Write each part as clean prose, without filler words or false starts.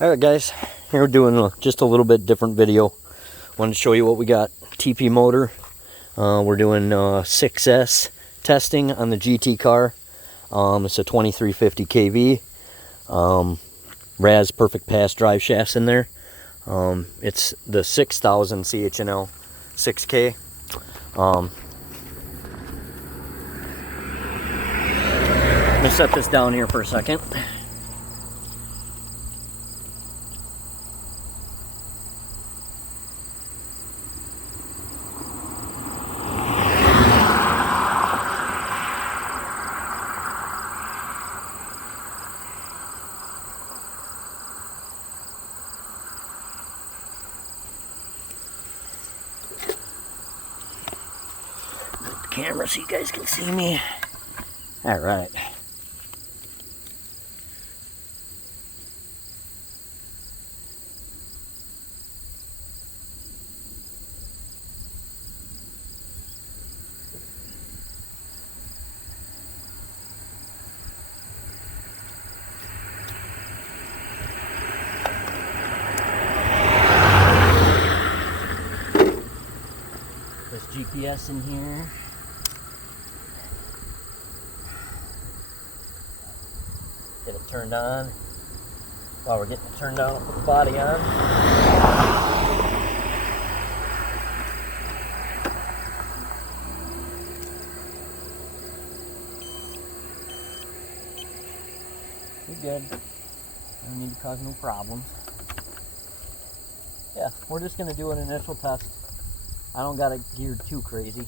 Alright guys, here we're doing just a little bit different video. Wanted to show you what we got. TP motor. We're doing 6S testing on the GT car. It's a 2350 kV. RAS perfect pass drive shafts in there. It's the 6000 CHNL 6K. I'm gonna set this down here for a second. Camera so you guys can see me. All right. There's GPS in here. Get it turned on. While we're getting it turned on, I'll put the body on. You're good. Don't need to cause no problems. Yeah, we're just gonna do an initial test. I don't got it geared too crazy,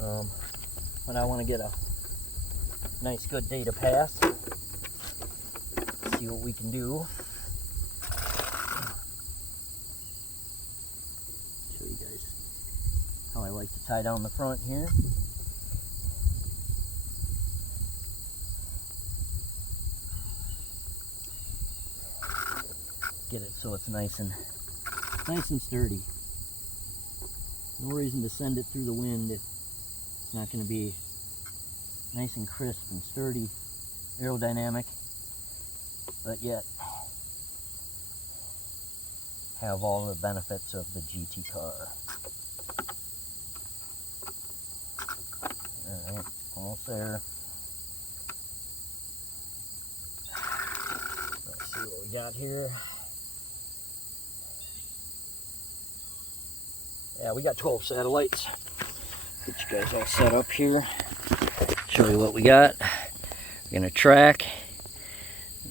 but I want to get a nice good data pass. See what we can do. Show you guys how I like to tie down the front here. Get it so it's nice and sturdy. No reason to send it through the wind if it's not going to be nice and crisp and sturdy, aerodynamic, but yet have all the benefits of the GT car. Alright, almost there. Let's see what we got here. Yeah, we got 12 satellites. Get you guys all set up here. Show you what we got. We're gonna track.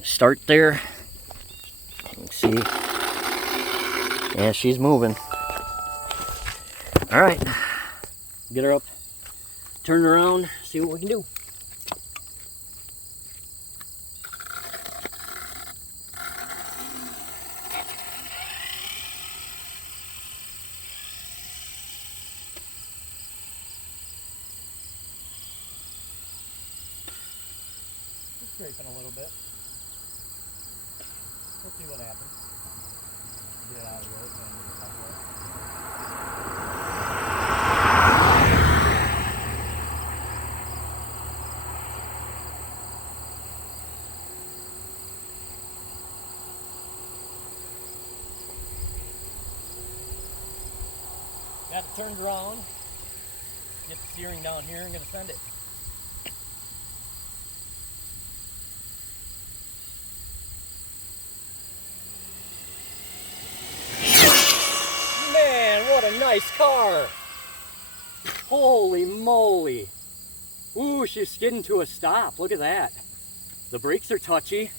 Start there. You can see. Yeah, she's moving. All right. Get her up. Turn her around. See what we can do. Scraping a little bit. We'll see what happens. Get it out of the way and get it up there. Got it turned around. Get the steering down here and gonna send it. What a nice car. Holy moly. Ooh, she's skidding to a stop. Look at that. The brakes are touchy.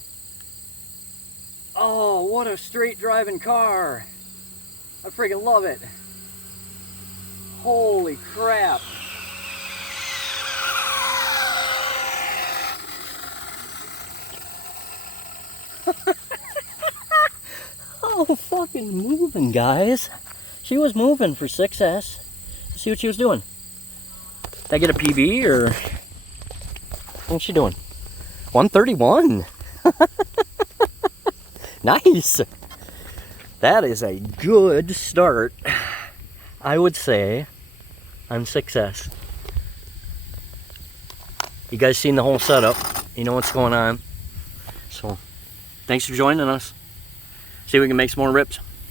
Oh, what a straight driving car. I freaking love it. Holy crap. Oh, fucking moving, guys. She was moving for 6S. Let's see what she was doing. Did I get a PB or what's she doing? 131. Nice. That is a good start, I would say, on 6S. You guys seen the whole setup. You know what's going on. So, thanks for joining us. See if we can make some more rips.